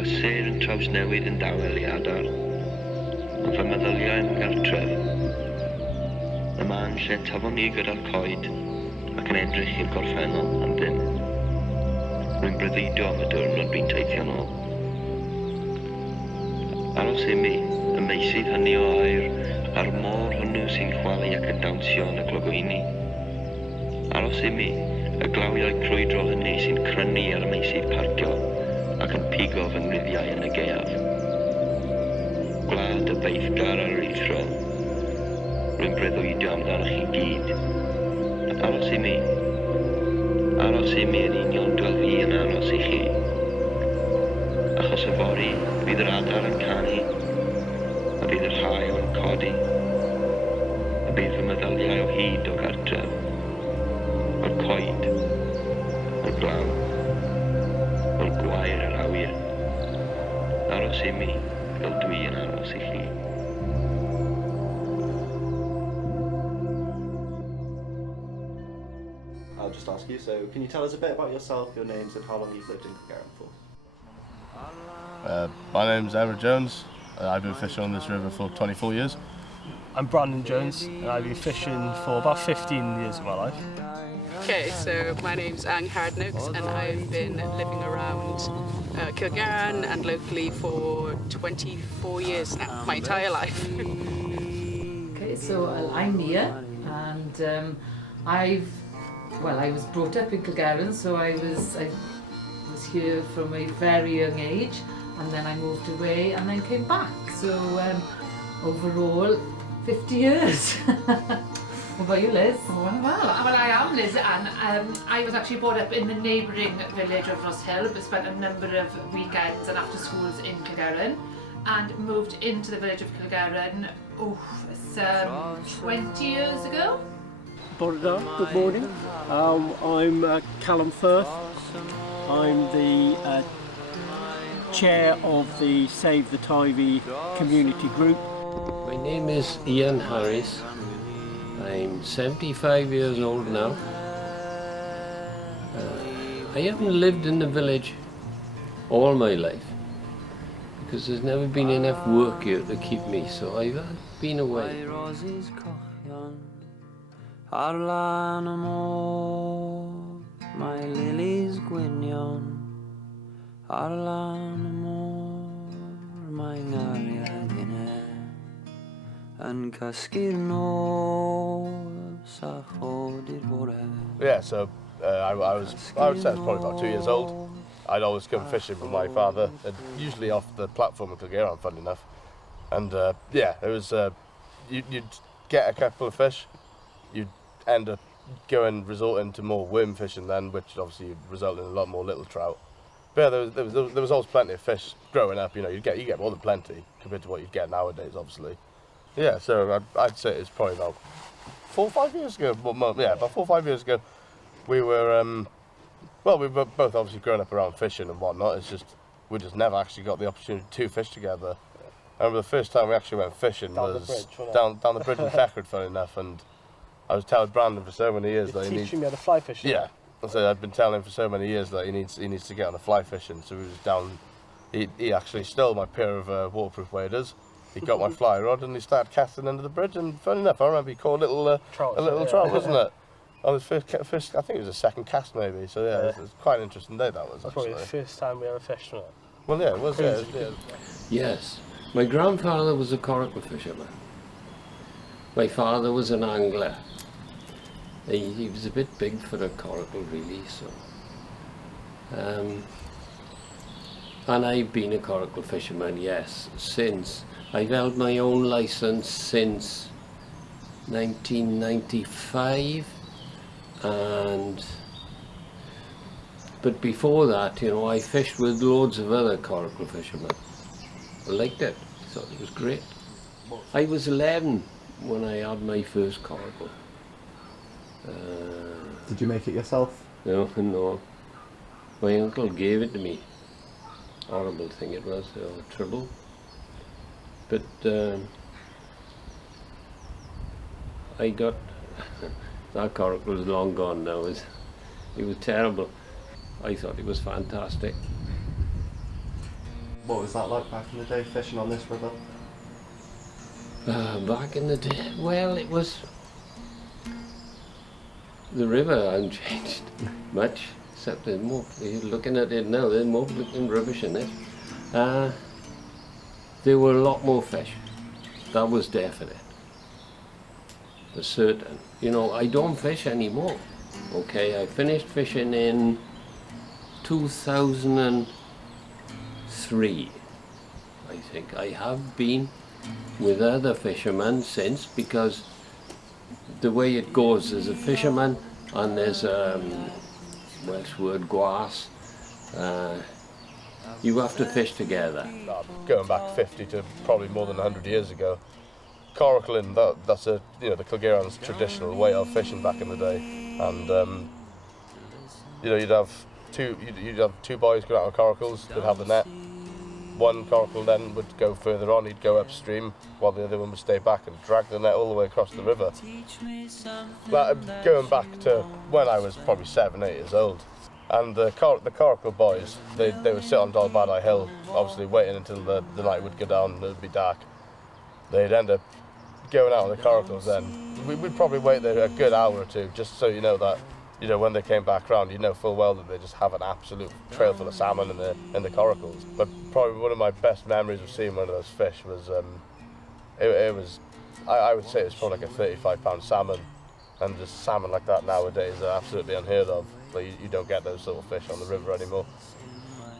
Mae ser yn trawsnewid yn dawel i adar, ond fy meddyliau yn gartref. Y man lle tafon ni gyda'r coed ac yn edrych i'r gorffennol am ddim. Rwy'n breuddwydio am y diwrnod dwi'n teithio nôl. Aros imi, y meysydd hynny o air, a'r môr hwnnw sy'n chwalu ac yn dawnsio yn y glogwyni. Aros imi, y glawiau crwydro hynny sy'n crynu ar y meysydd parcio ac yn pigo fy ngryddiau yn y gaeaf. Gwlad y beithgar ar yr eithrio. Rwy'n breuddwydio amdanoch chi gyd. Aros imi. Aros imi yn union dwel fi yn aros i chi. Achos y fori, bydd yr adar yn canu, a bydd yr haul yn codi, a bydd fy meddyliau o hyd o gartref, o'r coed, o'r glaw, o'r gwair yr awyr. Aros imi, fel dwi yn aros i chi. I'll just ask you, so can you tell us a bit about yourself, your names, and how long you've lived in Cilgerran for? My name's Everett Jones. I've been fishing on this river for 24 years. I'm Brandon Jones, and I've been fishing for about 15 years of my life. Okay, so my name's Ang Hardnoaks, and I've been living around Cilgerran and locally for 24 years now, my entire life. Okay, so I'm Nia, and I was brought up in Cilgerran, so I was here from a very young age, and then I moved away and then came back. So overall, 50 years. What about you, Liz? Well, I am Liz, and I was actually brought up in the neighbouring village of Ross Hill, but spent a number of weekends and after schools in Cilgerran, and moved into the village of Cilgerran, 20 years ago. Good morning. I'm Callum Firth. I'm the chair of the Save the Tivy community group. My name is Ian Harris. I'm 75 years old now. I haven't lived in the village all my life because there's never been enough work here to keep me, so I've been away. My lilies gwinion ar lan y môr, mae'n ariad gyne yn cysgu'r nob sa chodi'r bore. Yeah, so I would say I was probably about 2 years old. I'd always come fishing with my father, usually off the platform in Cilgerran, fun enough. And yeah, it was you'd get a couple of fish, you'd end up resorting to more worm fishing then, which obviously resulted in a lot more little trout. But yeah, there was always plenty of fish growing up. You know, you get more than plenty compared to what you'd get nowadays, obviously. Yeah, so I'd say it's probably about 4 or 5 years ago. Yeah, about 4 or 5 years ago, we were we were both obviously growing up around fishing and whatnot. It's just we just never actually got the opportunity to fish together. I remember the first time we actually went fishing was down the bridge in Thetford, funny enough, and I was telling Brandon for so many years that he needs... teaching me how to fly fish? Yeah. So I'd been telling him for so many years that he needs to get on a fly fishing. So we was down... He actually stole my pair of waterproof waders. He got my fly rod and he started casting under the bridge. And funny enough, I remember he caught a little trout, wasn't it? On his first, I think it was a second cast maybe. So yeah, it was quite an interesting day that was. That's probably the first time we ever fished, wasn't it? Well, yeah, it was. Yeah. Yes, my grandfather was a coracle fisherman. My father was an angler. He was a bit big for a coracle, really. So, and I've been a coracle fisherman, yes, since I've held my own license since 1995, but before that, you know, I fished with loads of other coracle fishermen. I liked it. I thought it was great. I was 11 when I had my first coracle. Did you make it yourself? No. My uncle gave it to me. Horrible thing it was, trouble. But I got that coracle is long gone now. It was terrible. I thought it was fantastic. What was that like back in the day, fishing on this river? Back in the day, well, it was... The river hasn't changed much, except there's more, you're looking at it now, there's more looking rubbish in it. There were a lot more fish, that was definite, for certain. You know, I don't fish anymore, okay? I finished fishing in 2003, I think. I have been with other fishermen since, because the way it goes, there's a fisherman and there's Welsh word gwas. You have to fish together. Going back 50 to probably more than 100 years ago, coracling, that's the Cilgerran's traditional way of fishing back in the day. And you'd have two boys go out on coracles, they'd have the net. One coracle then would go further on, he'd go upstream, while the other one would stay back and drag the net all the way across the river. Going back to when I was probably 7, 8 years old, and the coracle boys, they would sit on Dalbadai Hill, obviously waiting until the night would go down and it would be dark. They'd end up going out on the coracles then. We'd probably wait there a good hour or two, just so you know that, when they came back round, full well that they just have an absolute trail full of salmon in the coracles. But probably one of my best memories of seeing one of those fish was, I would say it was probably like a 35-pound salmon, and just salmon like that nowadays are absolutely unheard of. Like you don't get those sort of fish on the river anymore.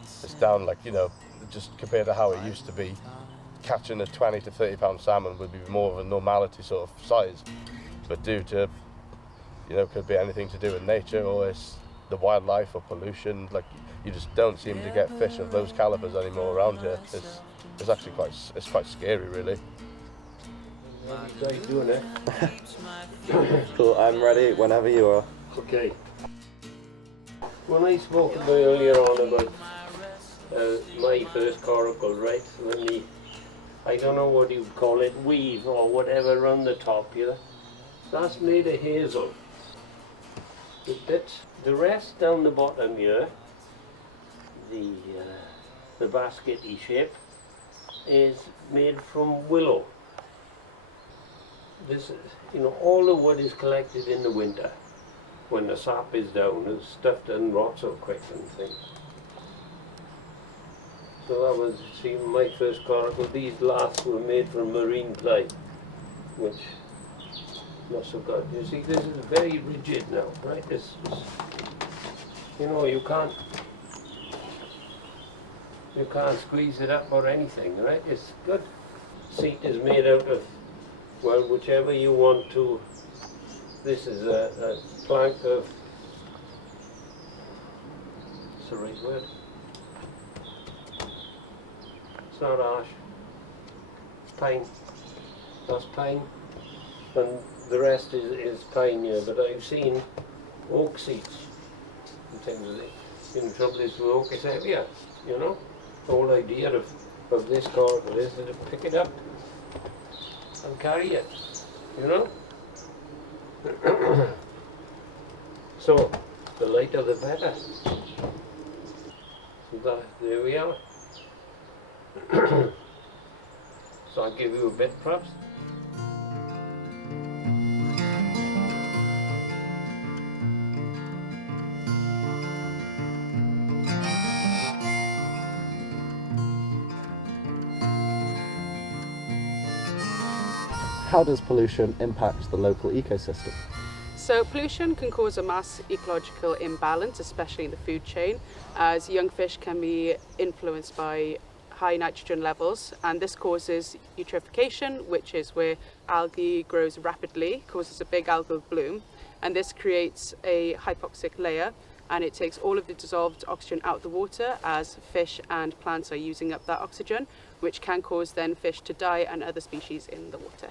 It's down like, just compared to how it used to be, catching a 20 to 30-pound salmon would be more of a normality sort of size. But due to could be anything to do with nature, or it's the wildlife or pollution. Like you just don't seem to get fish of those calibers anymore around here. It's actually quite scary, really. How you doing it? Cool, I'm ready whenever you are. Okay. When I spoke about earlier on about my first coracle, right? When I don't know what you call it, weave or whatever around the top here. That's made of hazel. The rest down the bottom here, the baskety shape, is made from willow. This is, all the wood is collected in the winter when the sap is down. The stuff doesn't rot so quick and things. So that was, see, my first coracle. These last were made from marine ply, which not so good. You see, this is very rigid now, right? This is, you can't squeeze it up or anything, right? It's good. Seat is made out of, well, whichever you want to. This is a plank of, what's the right word? It's not ash. It's pine. That's pine. And the rest is pine here, but I've seen oak seats and things like that. The trouble is with oak is heavier, The whole idea of this coracle is to pick it up and carry it, So, the lighter the better. So there we are. So I'll give you a bit, perhaps. How does pollution impact the local ecosystem? So pollution can cause a mass ecological imbalance, especially in the food chain, as young fish can be influenced by high nitrogen levels, and this causes eutrophication, which is where algae grows rapidly, causes a big algal bloom, and this creates a hypoxic layer, and it takes all of the dissolved oxygen out of the water as fish and plants are using up that oxygen, which can cause then fish to die and other species in the water.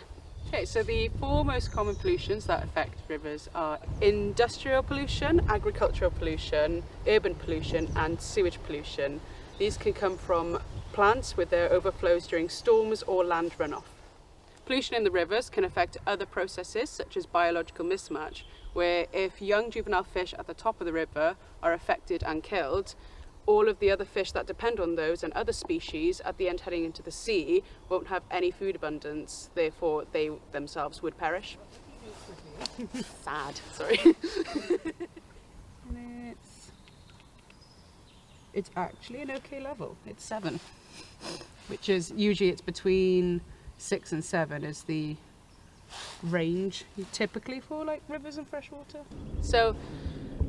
Okay, so the 4 most common pollutions that affect rivers are industrial pollution, agricultural pollution, urban pollution, and sewage pollution. These can come from plants with their overflows during storms or land runoff. Pollution in the rivers can affect other processes such as biological mismatch, where if young juvenile fish at the top of the river are affected and killed, all of the other fish that depend on those and other species at the end heading into the sea won't have any food abundance, therefore they themselves would perish. Sad, sorry. And it's actually an okay level. It's 7, which is usually it's between 6 and 7 is the range typically for like rivers and freshwater. So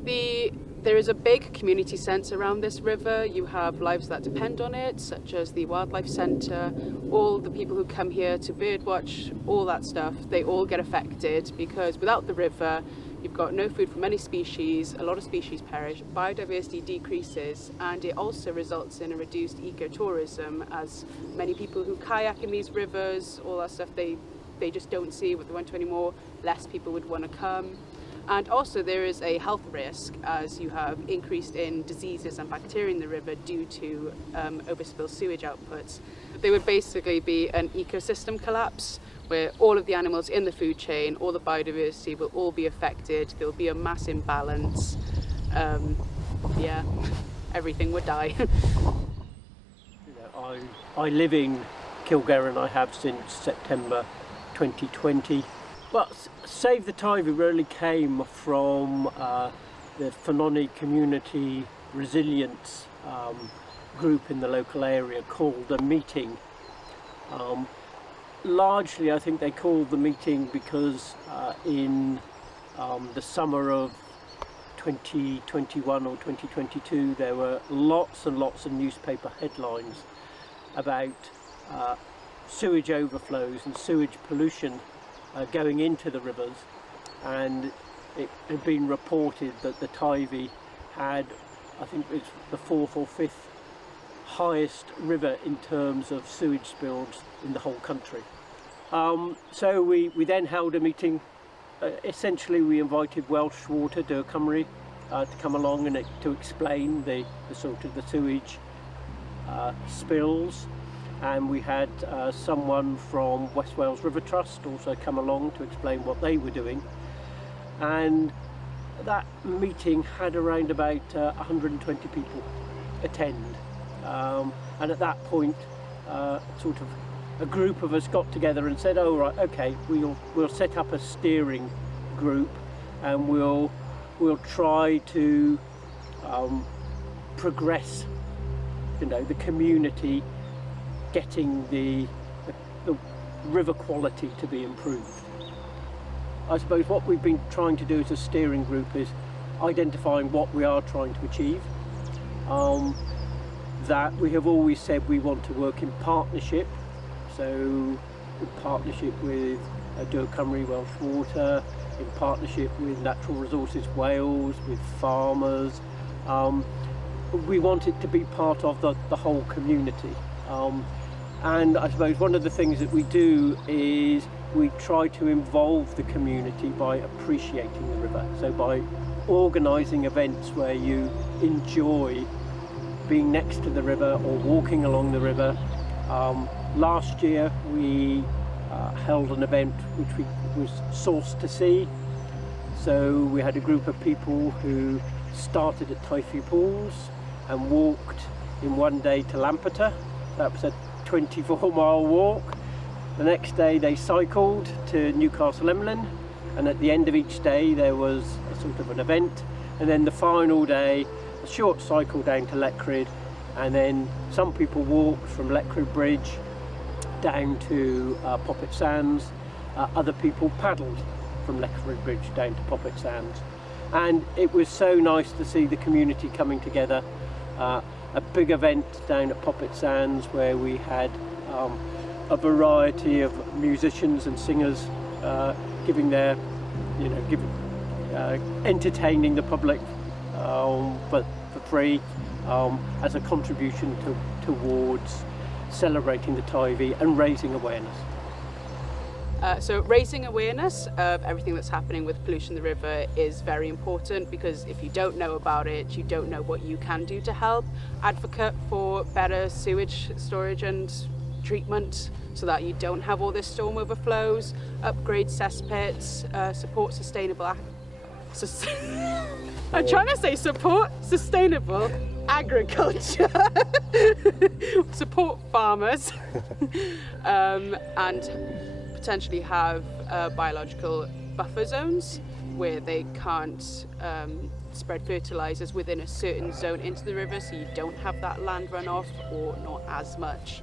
there is a big community sense around this river. You have lives that depend on it, such as the wildlife centre, all the people who come here to birdwatch, all that stuff, they all get affected because without the river, you've got no food for many species, a lot of species perish, biodiversity decreases, and it also results in a reduced ecotourism as many people who kayak in these rivers, all that stuff, they just don't see what they want to anymore, less people would want to come. And also there is a health risk as you have increased in diseases and bacteria in the river due to overspill sewage outputs. There would basically be an ecosystem collapse where all of the animals in the food chain, all the biodiversity will all be affected. There will be a mass imbalance. Yeah, everything would die. I live in Cilgerran, I have since September 2020. Well, Save the Tivy really came from the Fanoni Community Resilience group in the local area called a meeting. Largely I think they called the meeting because in the summer of 2021 or 2022 there were lots and lots of newspaper headlines about sewage overflows and sewage pollution going into the rivers, and it had been reported that the Tivy had, I think it's the 4th or 5th highest river in terms of sewage spills in the whole country. So we then held a meeting. Essentially we invited Welsh Water, Dŵr Cymru, to come along and to explain the sort of the sewage spills. And we had someone from West Wales River Trust also come along to explain what they were doing. And that meeting had around about 120 people attend. And at that point, sort of a group of us got together and said, oh right, okay, we'll set up a steering group and we'll try to progress, the community getting the river quality to be improved. I suppose what we've been trying to do as a steering group is identifying what we are trying to achieve. That we have always said we want to work in partnership, so in partnership with Dŵr Cymru, Welsh Water, in partnership with Natural Resources Wales, with farmers. We want it to be part of the whole community. And I suppose one of the things that we do is we try to involve the community by appreciating the river. So by organising events where you enjoy being next to the river or walking along the river. Last year we held an event which was Source to Sea. So we had a group of people who started at Typhy Pools and walked in one day to Lampeter. That was a 24-mile walk. The next day they cycled to Newcastle Emlyn, and at the end of each day there was a sort of an event, and then the final day a short cycle down to Leckryd, and then some people walked from Leckryd Bridge down to Poppet Sands, other people paddled from Leckryd Bridge down to Poppet Sands, and it was so nice to see the community coming together. A big event down at Poppet Sands where we had a variety of musicians and singers giving their, entertaining the public, but for free, as a contribution towards celebrating the Tivy and raising awareness. So raising awareness of everything that's happening with pollution in the river is very important, because if you don't know about it, you don't know what you can do to help. Advocate for better sewage storage and treatment so that you don't have all this storm overflows, upgrade cesspits, support sustainable I'm trying to say support sustainable agriculture, support farmers, and potentially have biological buffer zones where they can't spread fertilizers within a certain zone into the river, so you don't have that land runoff or not as much.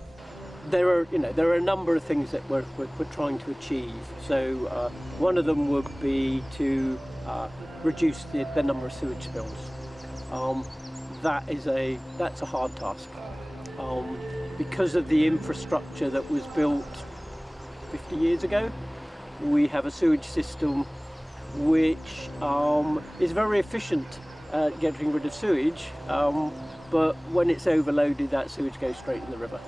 There are a number of things that we're trying to achieve. So one of them would be to reduce the number of sewage spills. That's a hard task. Because of the infrastructure that was built 50 years ago, we have a sewage system which is very efficient at getting rid of sewage, but when it's overloaded, that sewage goes straight in the river.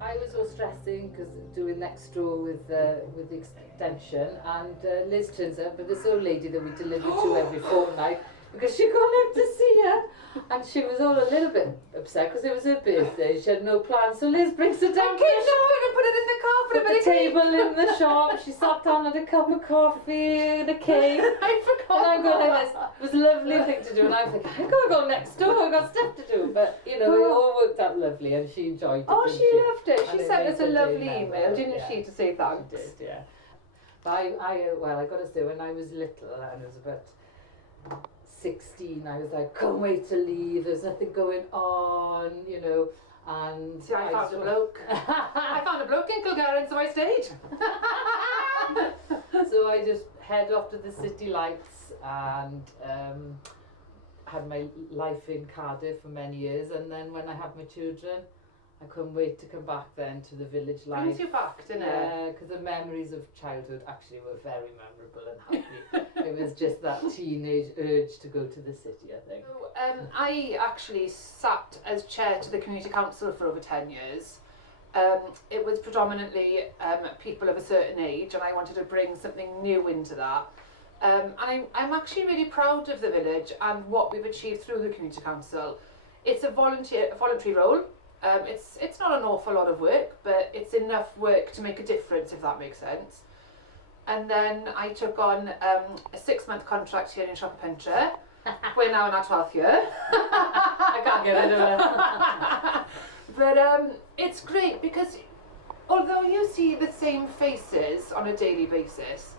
I was all stressing because doing next door with the extension, and Liz turns up, but this old lady that we deliver to every fortnight, because she got up to see her, and she was all a little bit upset because it was her birthday. She had no plans, so Liz brings her down to the shop and put it in the car for a put the table in the shop. She sat down had a cup of coffee and a cake. I forgot. And I'm going like this. It was a lovely thing to do, and I was like, I gotta go next door. I got stuff to do, but it all worked out lovely, and she enjoyed it. Oh, didn't she loved it. And She it sent made us a her day lovely memorable, email, didn't yeah. she, to say thanks? She did, yeah. But I got to say, when I was little, and I was about 16, I was like, can't wait to leave. There's nothing going on, and See, I found a bloke. I found a bloke in Cilgerran, so I stayed. So I just head off to the city lights and had my life in Cardiff for many years, and then when I had my children, I couldn't wait to come back then to the village life. Brings you back, didn't it? Yeah, because the memories of childhood actually were very memorable and happy. It was just that teenage urge to go to the city, I think. So, I actually sat as chair to the community council for over 10 years. It was predominantly people of a certain age, and I wanted to bring something new into that. And I'm actually really proud of the village and what we've achieved through the community council. It's a voluntary role. It's not an awful lot of work, but it's enough work to make a difference, if that makes sense. And then I took on a 6-month contract here in Pentre. We're now in our 12th year. I can't get rid of it. But it's great because although you see the same faces on a daily basis,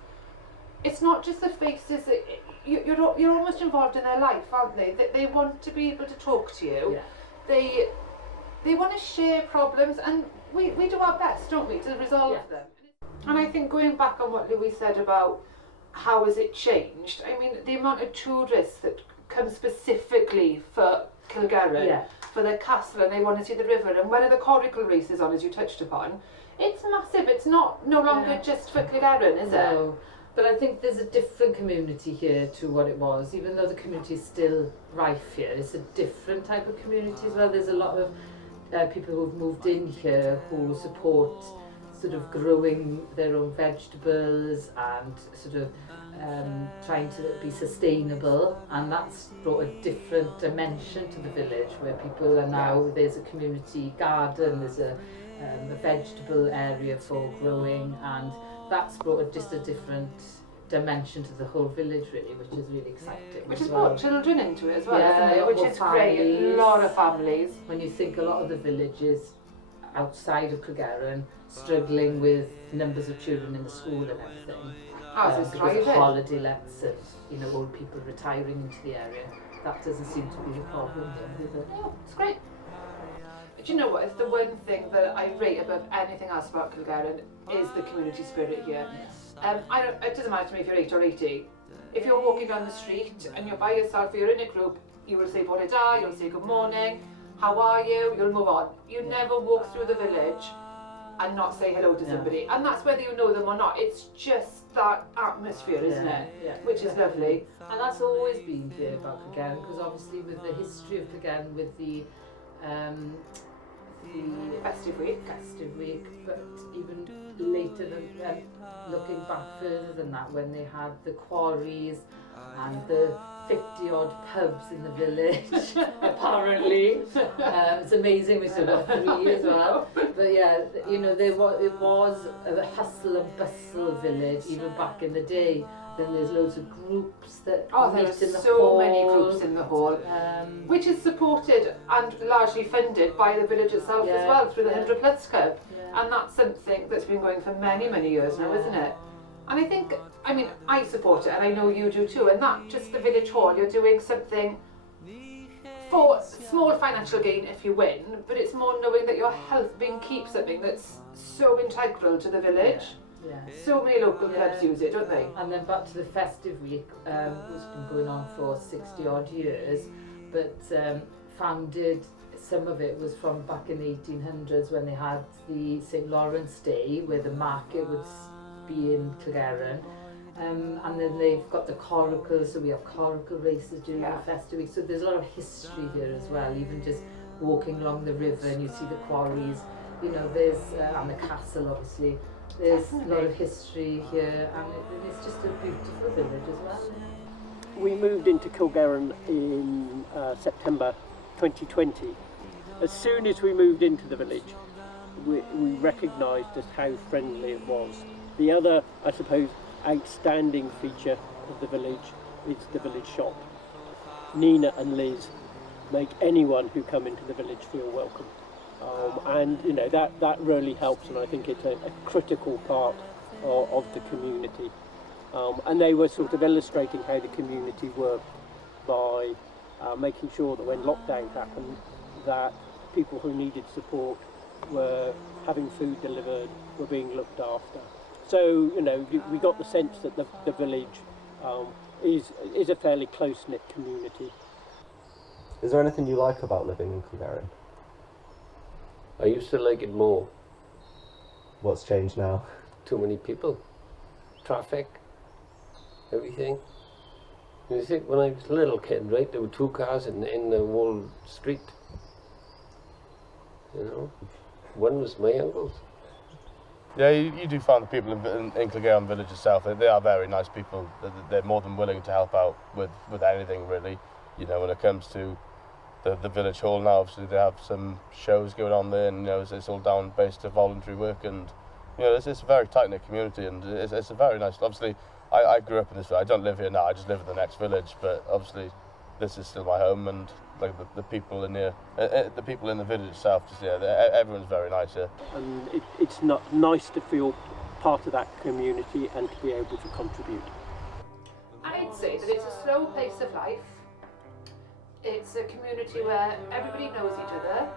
it's not just the faces that you're almost involved in their life, aren't they? They want to be able to talk to you. Yeah. They want to share problems, and we do our best, don't we, to resolve them. And I think going back on what Louis said about how has it changed, I mean, the amount of tourists that come specifically for Cilgerran, for their castle, and they want to see the river, and when are the coracle races on, as you touched upon, it's massive. It's no longer just for Cilgerran, is it? But I think there's a different community here to what it was, even though the community is still rife here. It's a different type of community as well. There's a lot of people who've moved in here who support sort of growing their own vegetables and sort of trying to be sustainable, and that's brought a different dimension to the village, where people are now, there's a community garden, there's a vegetable area for growing, and that's brought just a different dimension to the whole village, really, which is really exciting. Which has brought children into it as well, isn't it? Which is great. A lot of families. When you think a lot of the villages outside of Cilgerran struggling with numbers of children in the school and everything, Ours is because of thriving. holiday lets and old people retiring into the area, that doesn't seem to be a problem here, is it? Oh, it's great. Do you know what? It's the one thing that I rate above anything else about Cilgerran is the community spirit here. It doesn't matter to me if you're 8 or 80. If you're walking down the street and you're by yourself or you're in a group, you will say bore da, you'll say good morning, how are you, you'll move on. You never walk through the village and not say hello to somebody. And that's whether you know them or not. It's just that atmosphere, isn't it? Yeah, Which is lovely. And that's always been here about Cilgerran, because obviously with the history of Cilgerran, with the festive week, but even later than looking back further than that, when they had the quarries and the 50 odd pubs in the village, apparently. It's amazing, we still got 3 as well. But yeah, it was a hustle and bustle village even back in the day. Then there's loads of groups that Oh, there are meet in the so hall. many groups in the hall, which is supported and largely funded by the village itself as well through the 100 Plus Club. Yeah. And that's something that's been going for many, many years now, isn't it? And I think, I mean, I support it and I know you do too, and not just the village hall, you're doing something for small financial gain if you win, but it's more knowing that you're helping keep something that's so integral to the village. Yeah. So many local clubs use it, don't they? And then back to the festive week, which has been going on for 60 odd years, but founded, some of it was from back in the 1800s when they had the St Lawrence Day where the market would be in Cilgerran. And then they've got the coracles, so we have coracle races during the festive week. So there's a lot of history here as well, even just walking along the river and you see the quarries, you know, there's, and the castle obviously. There's a lot of history here, and it's just a beautiful village as well. We moved into Cilgerran in September 2020. As soon as we moved into the village, we recognised just how friendly it was. The other, I suppose, outstanding feature of the village is the village shop. Nina and Liz make anyone who come into the village feel welcome. And you know that really helps, and I think it's a critical part of the community. And they were sort of illustrating how the community worked by making sure that when lockdown happened, that people who needed support were having food delivered, were being looked after. So you know we got the sense that the village is a fairly close-knit community. Is there anything you like about living in Cilgerran? I used to like it more. What's changed now? Too many people, traffic, everything. You think when I was a little kid, right, there were 2 cars in the whole street. You know, one was my uncle's. Yeah, you do find the people in Cilgerran village itself, they are very nice people. They're more than willing to help out with anything really. You know, when it comes to the village hall now, obviously they have some shows going on there, and you know it's all down based to voluntary work, and you know it's a very tight-knit community, and it's a very nice. Obviously, I grew up in this village. I don't live here now. I just live in the next village, but obviously this is still my home, and like the people in here, the people in the village itself, just everyone's very nice here. And it's not nice to feel part of that community and to be able to contribute. I'd say that it's a slow pace of life. It's a community where everybody knows each other.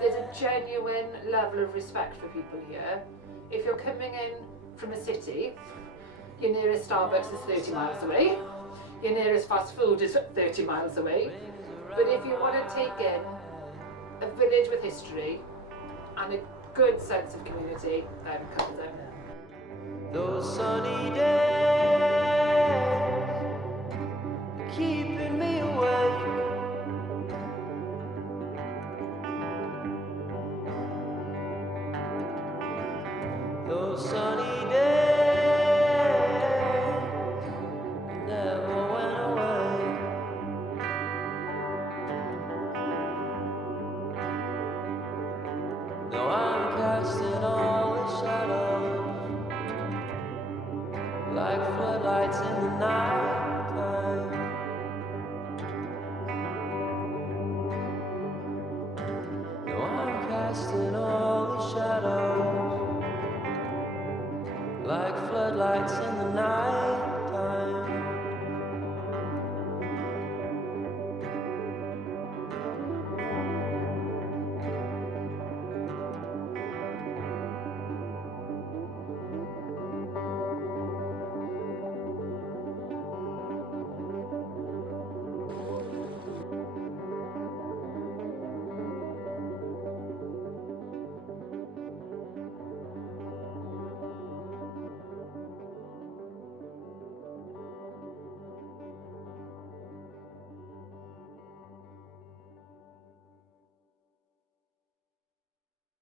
There's a genuine level of respect for people here. If you're coming in from a city, your nearest Starbucks is 30 miles away. Your nearest fast food is 30 miles away. But if you want to take in a village with history and a good sense of community, then come there. Those sunny days keeping me awake. Those sunny days never went away. No, I'm casting all the shadows like floodlights in the night time. No, I'm casting all the shadows like floodlights in the night.